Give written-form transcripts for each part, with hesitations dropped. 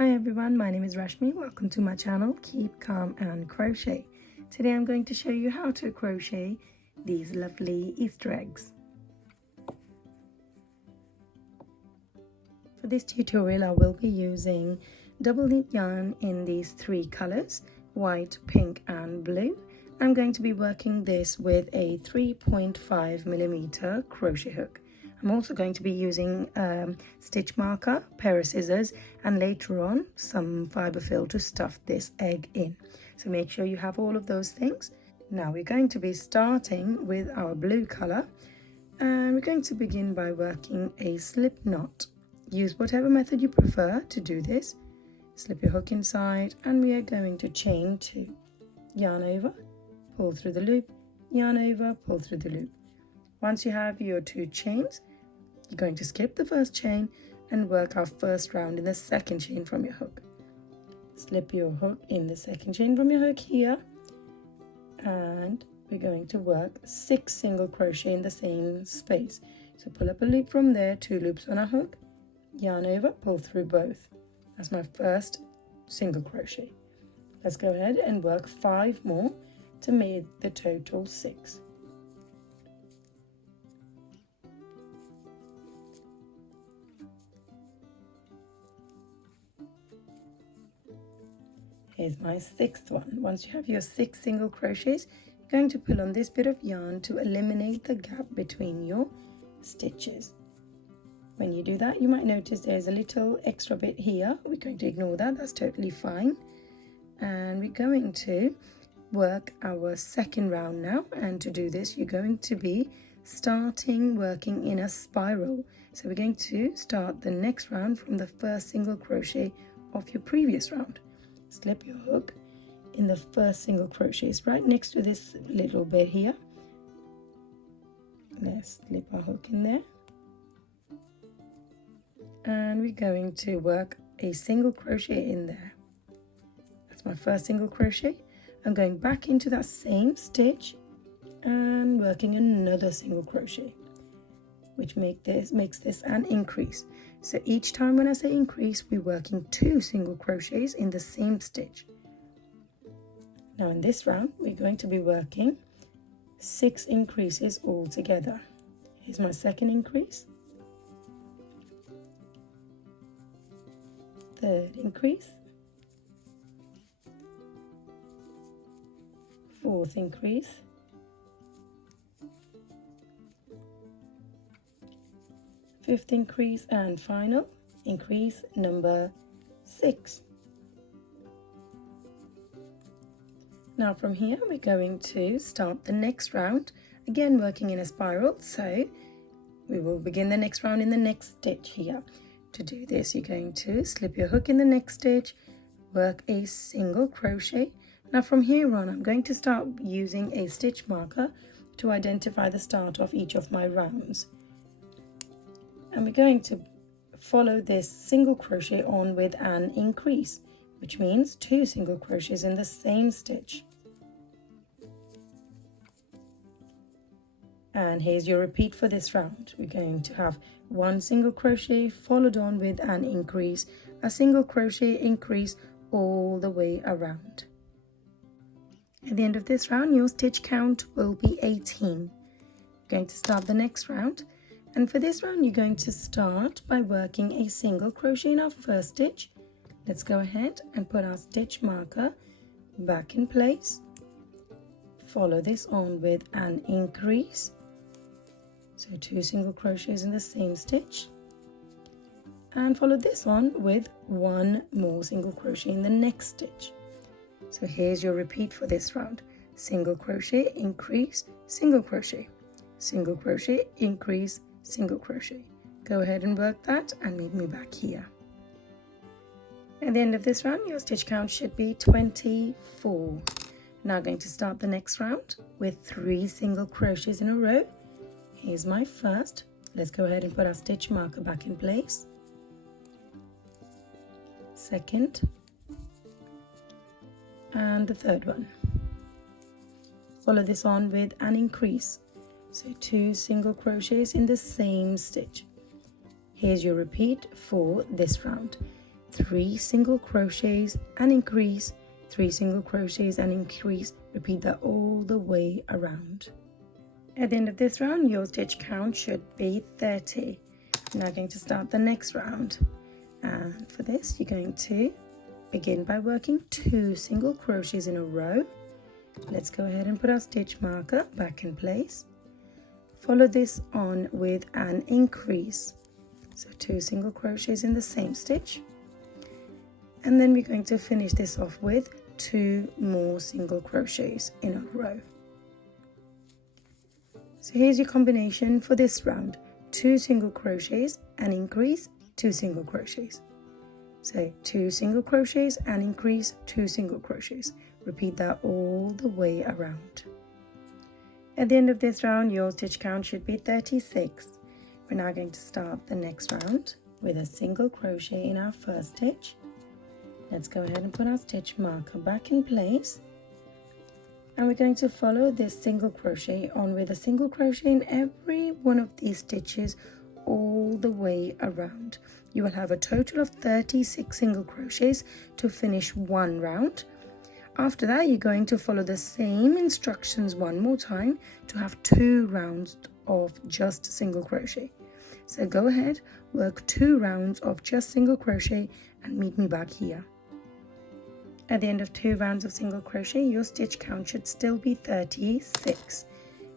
Hi everyone, my name is Rashmi. Welcome to my channel, Keep Calm and Crochet. Today I'm going to show you how to crochet these lovely Easter eggs. For this tutorial I will be using double knit yarn in these three colors, white, pink and blue. I'm going to be working this with a 3.5mm crochet hook. I'm also going to be using stitch marker, pair of scissors, and later on some fiber fill to stuff this egg in. So make sure you have all of those things. Now we're going to be starting with our blue color, and we're going to begin by working a slip knot. Use whatever method you prefer to do this. Slip your hook inside, and we are going to chain 2. Yarn over, pull through the loop, yarn over, pull through the loop. Once you have your 2 chains, you're going to skip the first chain and work our first round in the second chain from your hook. Slip your hook in the second chain from your hook here, and we're going to work 6 single crochet in the same space. So pull up a loop from there, 2 loops on a hook, yarn over, pull through both. That's my first single crochet. Let's go ahead and work 5 more to make the total 6. Here's my 6th one. Once you have your 6 single crochets, you're going to pull on this bit of yarn to eliminate the gap between your stitches. When you do that, you might notice there's a little extra bit here. We're going to ignore that, that's totally fine. And we're going to work our second round now, and to do this you're going to be starting working in a spiral. So we're going to start the next round from the first single crochet of your previous round. Slip your hook in the first single crochet. It's right next to this little bit here. Let's slip our hook in there, and we're going to work a single crochet in there. That's my first single crochet. I'm going back into that same stitch and working another single crochet, which makes this an increase. So each time when I say increase, we're working 2 single crochets in the same stitch. Now in this round, we're going to be working 6 increases all together. Here's my second increase, third increase, fourth increase, fifth increase, and final increase number 6. Now from here we're going to start the next round, again working in a spiral. So we will begin the next round in the next stitch here. To do this you're going to slip your hook in the next stitch, work a single crochet. Now from here on I'm going to start using a stitch marker to identify the start of each of my rounds. And we're going to follow this single crochet on with an increase, which means 2 single crochets in the same stitch. And here's your repeat for this round. We're going to have 1 single crochet followed on with an increase, a single crochet increase all the way around. At the end of this round your stitch count will be 18. We're going to start the next round. And for this round you're going to start by working a single crochet in our first stitch. Let's go ahead and put our stitch marker back in place. Follow this on with an increase. So 2 single crochets in the same stitch. And follow this on with 1 more single crochet in the next stitch. So here's your repeat for this round. Single crochet, increase, single crochet, single crochet, increase, single crochet. Go ahead and work that and meet me back here. At the end of this round your stitch count should be 24. Now going to start the next round with 3 single crochets in a row. Here's my first. Let's go ahead and put our stitch marker back in place. Second, and the third one. Follow this on with an increase. So 2 single crochets in the same stitch. Here's your repeat for this round. 3 single crochets and increase, 3 single crochets and increase. Repeat that all the way around. At the end of this round, your stitch count should be 30. We're now going to start the next round, and for this you're going to begin by working 2 single crochets in a row. Let's go ahead and put our stitch marker back in place. Follow this on with an increase, so 2 single crochets in the same stitch, and then we're going to finish this off with 2 more single crochets in a row. So here's your combination for this round: 2 single crochets and increase, 2 single crochets. So 2 single crochets and increase, 2 single crochets. Repeat that all the way around. At the end of this round, your stitch count should be 36. We're now going to start the next round with a single crochet in our first stitch. Let's go ahead and put our stitch marker back in place. And we're going to follow this single crochet on with a single crochet in every one of these stitches all the way around. You will have a total of 36 single crochets to finish one round. After that, you're going to follow the same instructions one more time to have 2 rounds of just single crochet. So go ahead, work 2 rounds of just single crochet and meet me back here. At the end of 2 rounds of single crochet, your stitch count should still be 36.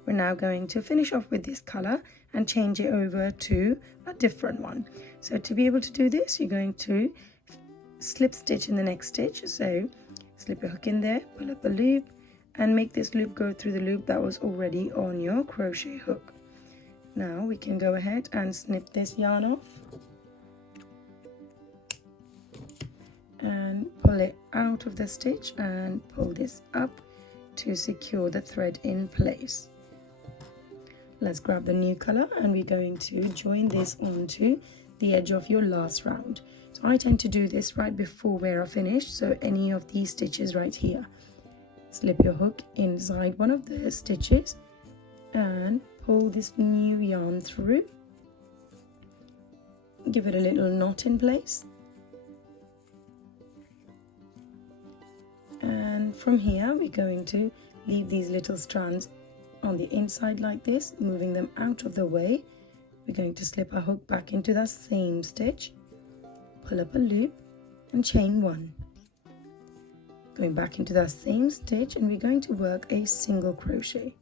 We're now going to finish off with this color and change it over to a different one. So to be able to do this, you're going to slip stitch in the next stitch. So slip your hook in there, pull up a loop, and make this loop go through the loop that was already on your crochet hook. Now we can go ahead and snip this yarn off and pull it out of the stitch and pull this up to secure the thread in place. Let's grab the new color and we're going to join this onto the edge of your last round. So I tend to do this right before where I finish, so any of these stitches right here. Slip your hook inside one of the stitches and pull this new yarn through. Give it a little knot in place. And from here we're going to leave these little strands on the inside like this, moving them out of the way. We're going to slip our hook back into that same stitch, pull up a loop and chain 1. Going back into that same stitch, and we're going to work a single crochet.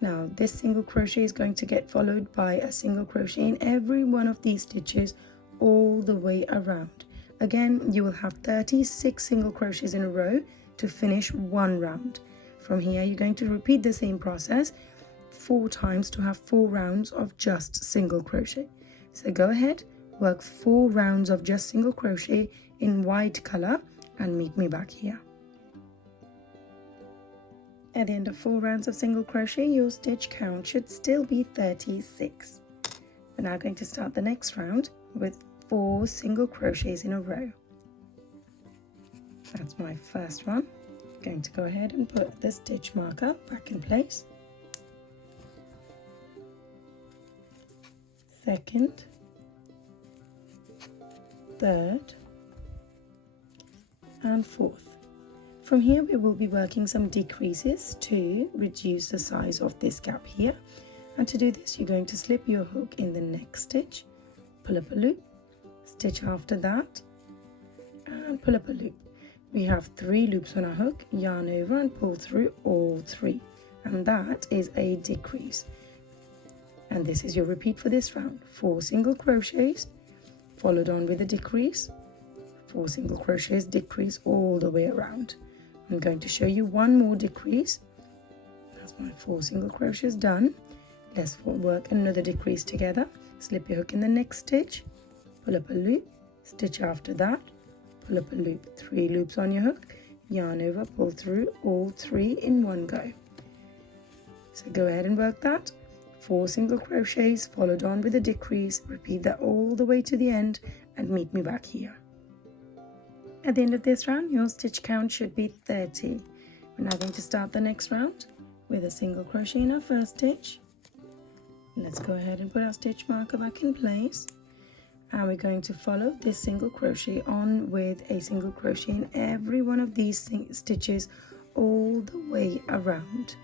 Now this single crochet is going to get followed by a single crochet in every one of these stitches all the way around. Again, you will have 36 single crochets in a row to finish one round. From here, you're going to repeat the same process 4 times to have 4 rounds of just single crochet. So go ahead, work 4 rounds of just single crochet in white color and meet me back here. At the end of 4 rounds of single crochet, your stitch count should still be 36. We're now going to start the next round with 4 single crochets in a row. That's my first one. I'm going to go ahead and put the stitch marker back in place. Second, third, and fourth. From here we will be working some decreases to reduce the size of this gap here, and to do this you're going to slip your hook in the next stitch, pull up a loop, stitch after that and pull up a loop. We have 3 loops on our hook, yarn over and pull through all 3, and that is a decrease. And this is your repeat for this round: 4 single crochets followed on with a decrease, 4 single crochets, decrease all the way around. I'm going to show you one more decrease. That's my 4 single crochets done. Let's work another decrease together. Slip your hook in the next stitch, pull up a loop, stitch after that, pull up a loop, 3 loops on your hook, yarn over, pull through all 3 in one go. So go ahead and work that. 4 single crochets followed on with a decrease. Repeat that all the way to the end and meet me back here. At the end of this round, your stitch count should be 30. We're now going to start the next round with a single crochet in our first stitch. Let's go ahead and put our stitch marker back in place. and we're going to follow this single crochet on with a single crochet in every one of these stitches all the way around.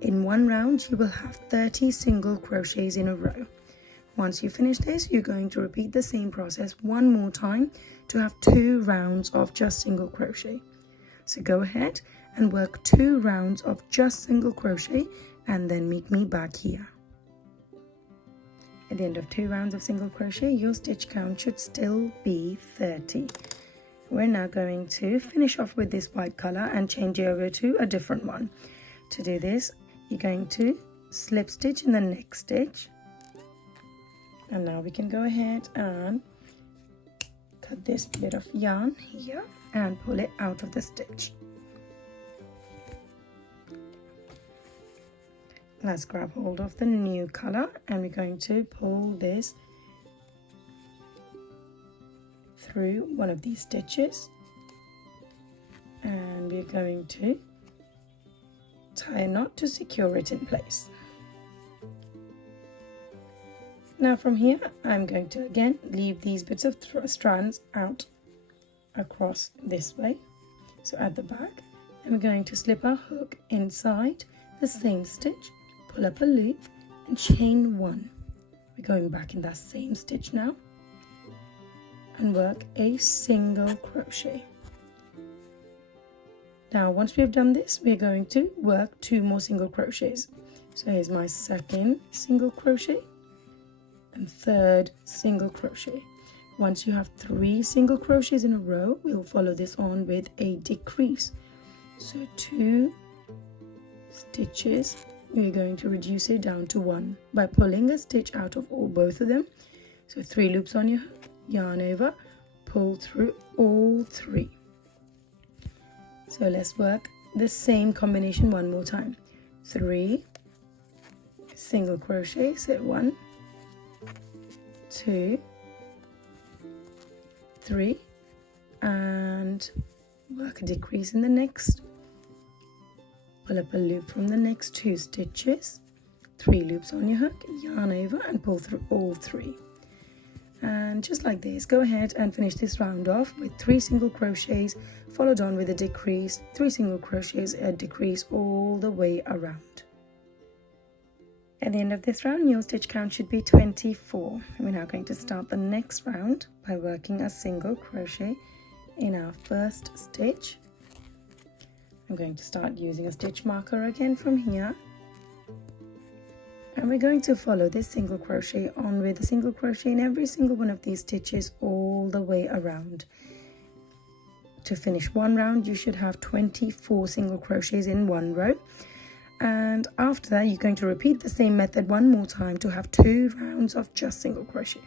In one round you will have 30 single crochets in a row. Once you finish this, you're going to repeat the same process one more time to have 2 rounds of just single crochet. So go ahead and work 2 rounds of just single crochet and then meet me back here. At the end of 2 rounds of single crochet, your stitch count should still be 30. We're now going to finish off with this white color and change it over to a different one. To do this, you're going to slip stitch in the next stitch. And now we can go ahead and cut this bit of yarn here and pull it out of the stitch. Let's grab hold of the new color and we're going to pull this through one of these stitches, and we're going to tie a knot to secure it in place. Now from here I'm going to again leave these bits of strands out across this way, so at the back, and we're going to slip our hook inside the same stitch, pull up a loop and chain 1. We're going back in that same stitch now and work a single crochet. Now once we've done this, we're going to work 2 more single crochets. So here's my second single crochet and third single crochet. Once you have 3 single crochets in a row, we'll follow this on with a decrease. So 2 stitches, we're going to reduce it down to 1 by pulling a stitch out of both of them. So 3 loops on your hook, yarn over, pull through all 3. So let's work the same combination one more time. 3 single crochet, so 1, 2, 3, and work a decrease in the next. Pull up a loop from the next 2 stitches, 3 loops on your hook, yarn over and pull through all 3. And just like this, go ahead and finish this round off with 3 single crochets followed on with a decrease, 3 single crochets, a decrease all the way around. At the end of this round, your stitch count should be 24. And we're now going to start the next round by working a single crochet in our first stitch. I'm going to start using a stitch marker again from here. And we're going to follow this single crochet on with a single crochet in every single one of these stitches all the way around. To finish one round, you should have 24 single crochets in one row. And after that, you're going to repeat the same method one more time to have 2 rounds of just single crochet.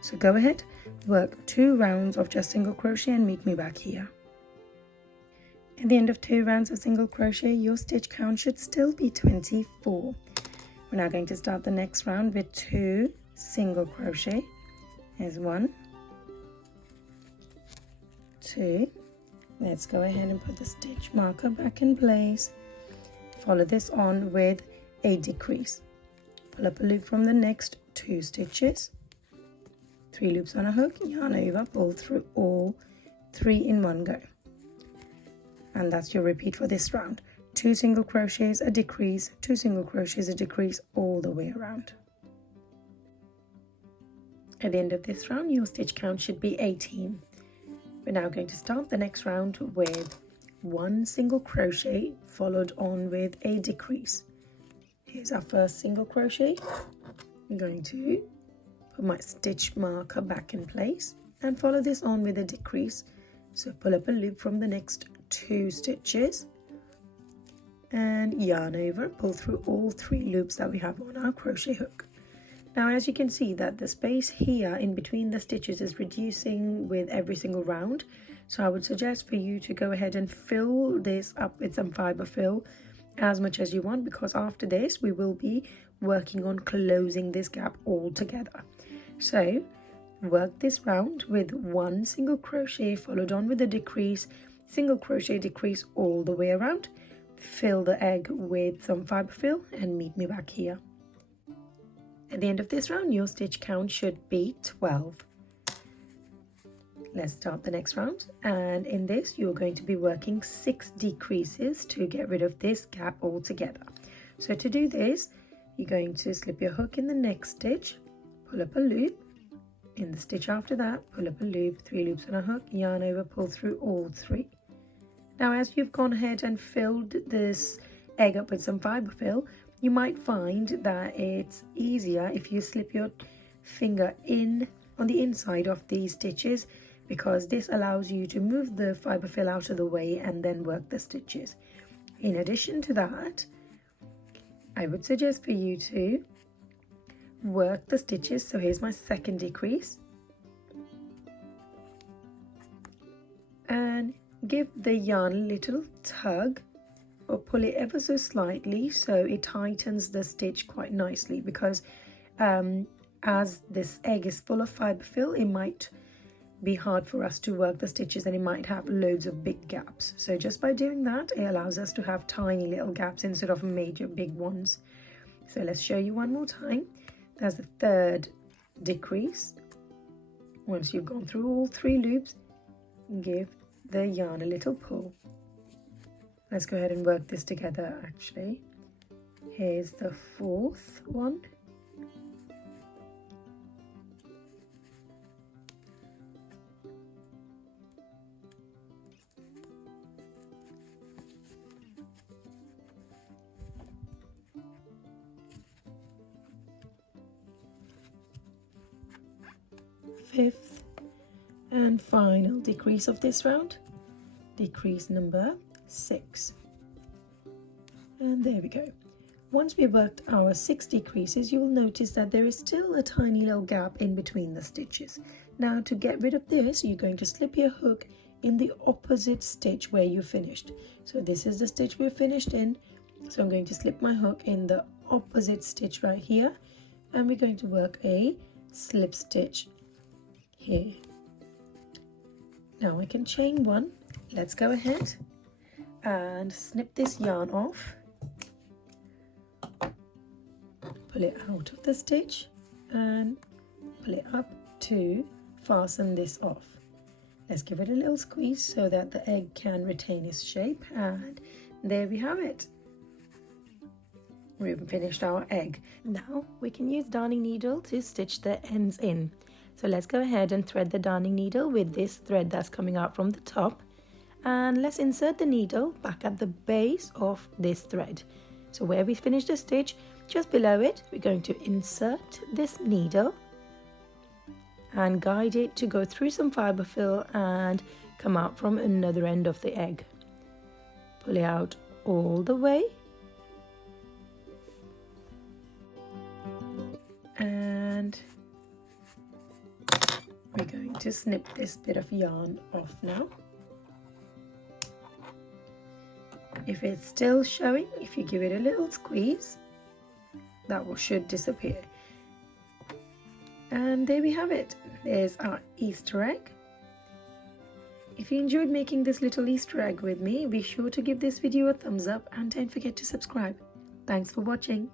So go ahead, work 2 rounds of just single crochet and meet me back here. At the end of 2 rounds of single crochet, your stitch count should still be 24. We're now going to start the next round with 2 single crochet. Here's 1, 2. Let's go ahead and put the stitch marker back in place. Follow this on with a decrease. Pull up a loop from the next 2 stitches, 3 loops on a hook, yarn over, pull through all 3 in one go. And that's your repeat for this round. 2 single crochets, a decrease, 2 single crochets, a decrease all the way around. At the end of this round, your stitch count should be 18. We're now going to start the next round with 1 single crochet followed on with a decrease. Here's our first single crochet. I'm going to put my stitch marker back in place and follow this on with a decrease. So pull up a loop from the next 2 stitches and yarn over, pull through all 3 loops that we have on our crochet hook. Now as you can see that the space here in between the stitches is reducing with every single round, so I would suggest for you to go ahead and fill this up with some fiber fill as much as you want, because after this we will be working on closing this gap all together. So work this round with 1 single crochet followed on with a decrease, single crochet, decrease all the way around. Fill the egg with some fiber fill and meet me back here. At the end of this round, your stitch count should be 12. Let's start the next round, and in this you're going to be working 6 decreases to get rid of this gap altogether. So to do this, you're going to slip your hook in the next stitch, pull up a loop, in the stitch after that pull up a loop, 3 loops on a hook, yarn over, pull through all 3. Now as you've gone ahead and filled this egg up with some fiber fill, you might find that it's easier if you slip your finger in on the inside of these stitches, because this allows you to move the fiber fill out of the way and then work the stitches. In addition to that, I would suggest for you to work the stitches. So here's my second decrease, and give the yarn a little tug or pull it ever so slightly so it tightens the stitch quite nicely, because as this egg is full of fiber fill, it might be hard for us to work the stitches and it might have loads of big gaps. So just by doing that, it allows us to have tiny little gaps instead of major big ones. So let's show you one more time. That's the third decrease. Once you've gone through all 3 loops, give the yarn a little pull. Let's go ahead and work this together actually. Here's the 4th one. Fifth and final decrease of this round, decrease number 6, and there we go. Once we've worked our 6 decreases, you will notice that there is still a tiny little gap in between the stitches. Now to get rid of this, you're going to slip your hook in the opposite stitch where you finished. So this is the stitch we're finished in, so I'm going to slip my hook in the opposite stitch right here, and we're going to work a slip stitch here. Now I can chain 1. Let's go ahead and snip this yarn off, pull it out of the stitch and pull it up to fasten this off. Let's give it a little squeeze so that the egg can retain its shape, and there we have it. We've finished our egg. Now we can use darning needle to stitch the ends in. So let's go ahead and thread the darning needle with this thread that's coming out from the top, and let's insert the needle back at the base of this thread. So where we finished the stitch, just below it, we're going to insert this needle and guide it to go through some fiber fill and come out from another end of the egg. Pull it out all the way, and we're going to snip this bit of yarn off now. If it's still showing, if you give it a little squeeze, that should disappear. And there we have it. There's our Easter egg. If you enjoyed making this little Easter egg with me, be sure to give this video a thumbs up and don't forget to subscribe. Thanks for watching.